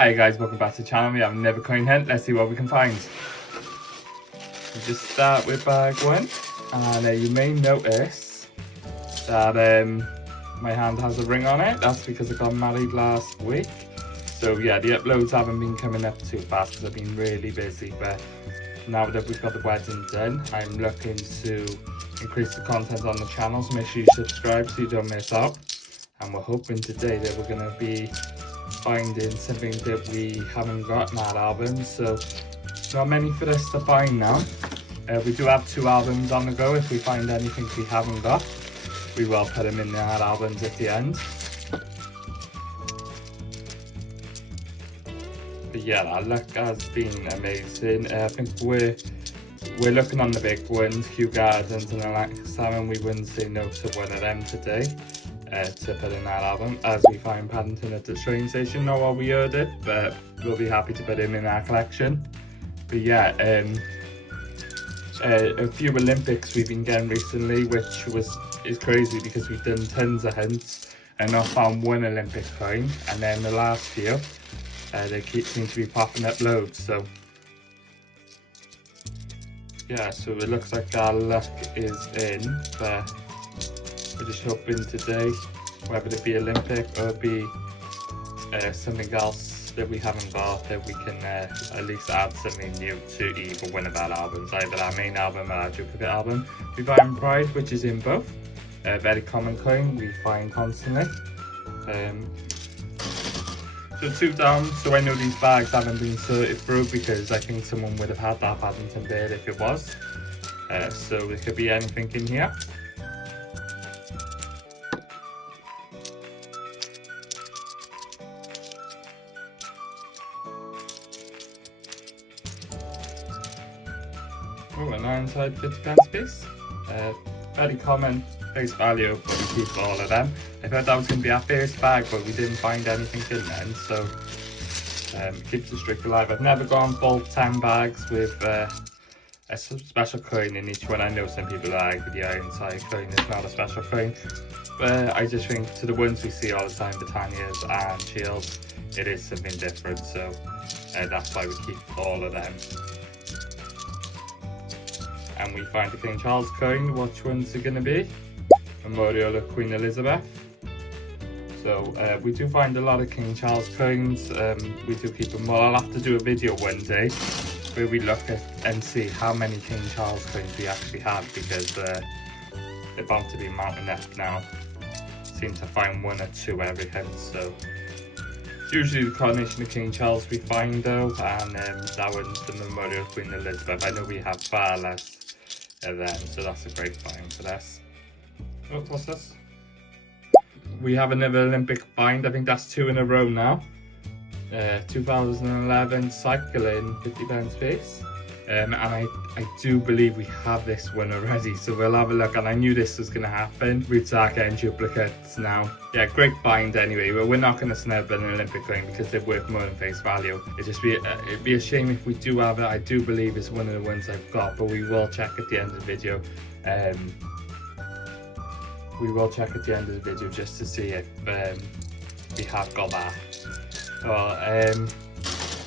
Hi guys, welcome back to the channel. We have another coin hunt. Let's see what we can find. We just start with bag one, and you may notice that my hand has a ring on it. That's because I got married last week. So yeah, the uploads haven't been coming up too fast because I've been really busy, but now that we've got the wedding done, I'm looking to increase the content on the channel, so make sure you subscribe so you don't miss out. And we're hoping today that we're going to be finding something that we haven't got in our album, so not many for us to find now. We do have 2 albums on the go. If we find anything we haven't got, we will put them in our albums at the end. But yeah, our luck has been amazing. I think we're looking on the big ones, Kew Gardens and Atlantic Salmon. We wouldn't say no to one of them today to put in our album, as we find Paddington at the train station. Not what we heard it, but we'll be happy to put him in our collection. But yeah, a few Olympics we've been getting recently, which is crazy because we've done tons of hunts and not found one Olympic coin, and then the last few they seem to be popping up loads. So yeah, so it looks like our luck is in, but we're just hoping today, whether it be Olympic or be something else that we haven't got, that we can at least add something new to either one of our albums, either our main album or our duplicate album. We find Pride, which is in both. A very common coin we find constantly. So 2 down, so I know these bags haven't been sorted through because I think someone would have had that Paddington bird if it was. So there could be anything in here. Oh, an ironside 50p piece. Very common face value, but we keep all of them. I thought that was going to be our first bag, but we didn't find anything in then, so keeps the streak alive. I've never gone full 10 bags with a special coin in each one. I know some people like the ironside coin is not a special coin, but I just think to the ones we see all the time, Britannias and Shields, it is something different, so that's why we keep all of them. And we find the King Charles coin. Which one's it going to be? Memorial of Queen Elizabeth. So we do find a lot of King Charles coins. We do keep them all. I'll have to do a video one day where we look at and see how many King Charles coins we actually have, because they're bound to be mounting up now. Seem to find 1 or 2 every hunt, so it's usually the coronation of King Charles we find though, and that one's the Memorial of Queen Elizabeth. I know we have far less of them, so that's a great find for us. Oh, what's this? We have another Olympic find. I think that's 2 in a row now. 2011 cycling 50p piece. And I do believe we have this one already, so we'll have a look. And I knew this was going to happen with Dark End duplicates now. Yeah, great find anyway, but we're not going to snub an Olympic coin because they're worth more than face value. It'd be a shame if we do have it. I do believe it's one of the ones I've got, but we will check at the end of the video. We will check at the end of the video just to see if we have got that. Well,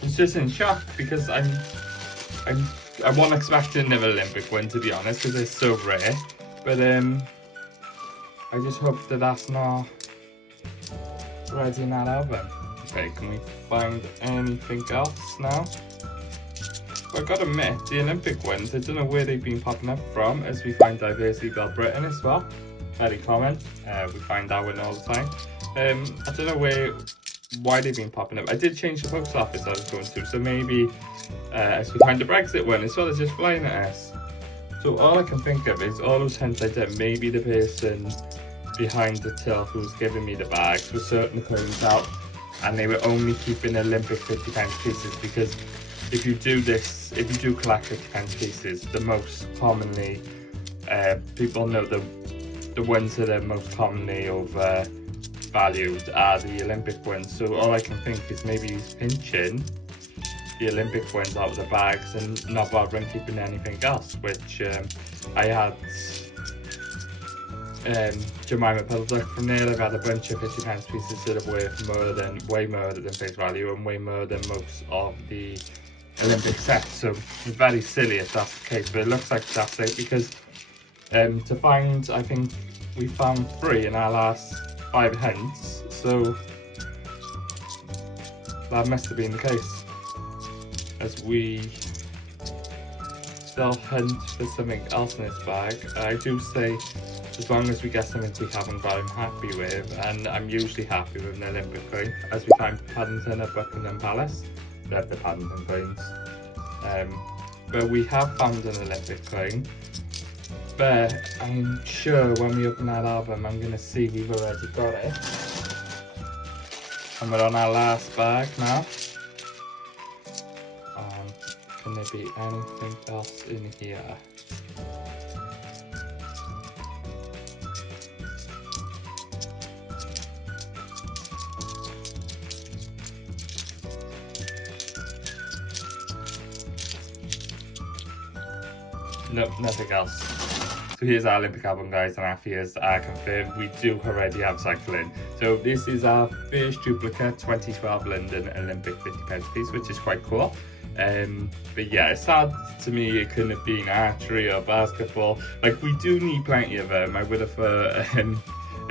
it's just in shock because I wasn't expecting another Olympic one, to be honest, because it's so rare. But I just hope that that's not ready in that album. Okay, can we find anything else now? Well, I've got to admit, the Olympic ones, I don't know where they've been popping up from, as we find Diversity Belt Britain as well. Very common. We find that one all the time. I don't know why they've been popping up. I did change the post office I was going to, so maybe as we find the Brexit one as well as just flying at us. So all I can think of is all those hints I did. Maybe the person behind the till who was giving me the bags was sorting the coins out, and they were only keeping Olympic 50p pieces, because if you do this, if you do collect 50p pieces, the most commonly people know the ones that are most commonly valued are the Olympic ones. So all I can think is maybe he's pinching the Olympic ones out of the bags and not bothering keeping anything else, which I had Jemima Puddleduck from there. I've had a bunch of 50p pieces that are way more than face value and way more than most of the Olympic sets. So it's very silly if that's the case, but it looks like that's it because to find, I think we found 3 in our last 5 hunts, so that must have been the case, as we still hunt for something else in this bag. I do say, as long as we get something we haven't got, I'm happy with, and I'm usually happy with an Olympic coin, as we find Paddington at Buckingham Palace. Love the Paddington coins. But we have found an Olympic coin, but I'm sure when we open that album I'm going to see we've already got it. And we're on our last bag now. Can there be anything else in here? Nope, nothing else. So here's our Olympic album, guys, and our fears are confirmed. We do already have cycling. So this is our first duplicate 2012 London Olympic 50p piece, which is quite cool. But yeah, it's sad to me it couldn't have been archery or basketball. Like, we do need plenty of them. I would have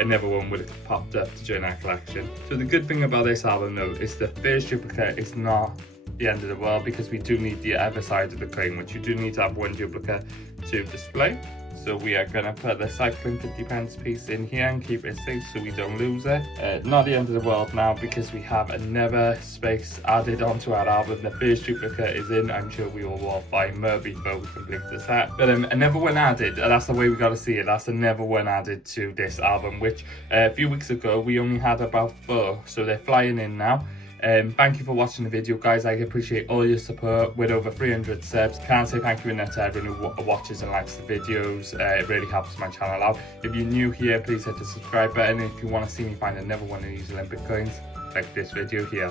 another one would have popped up to join our collection. So the good thing about this album though is the first duplicate is not the end of the world, because we do need the other side of the coin, which you do need to have one duplicate to display. So we are going to put the cycling 50p piece in here and keep it safe so we don't lose it. Not the end of the world now, because we have another space added onto our album. The first duplicate is in. I'm sure we will find more before we complete the set. But another one added, that's the way we got to see it. That's another one added to this album, which a few weeks ago we only had about 4. So they're flying in now. Thank you for watching the video, guys. I appreciate all your support with over 300 subs. Can't say thank you enough to everyone who watches and likes the videos. It really helps my channel out. If you're new here, please hit the subscribe button. If you want to see me find another one of these Olympic coins, like this video here.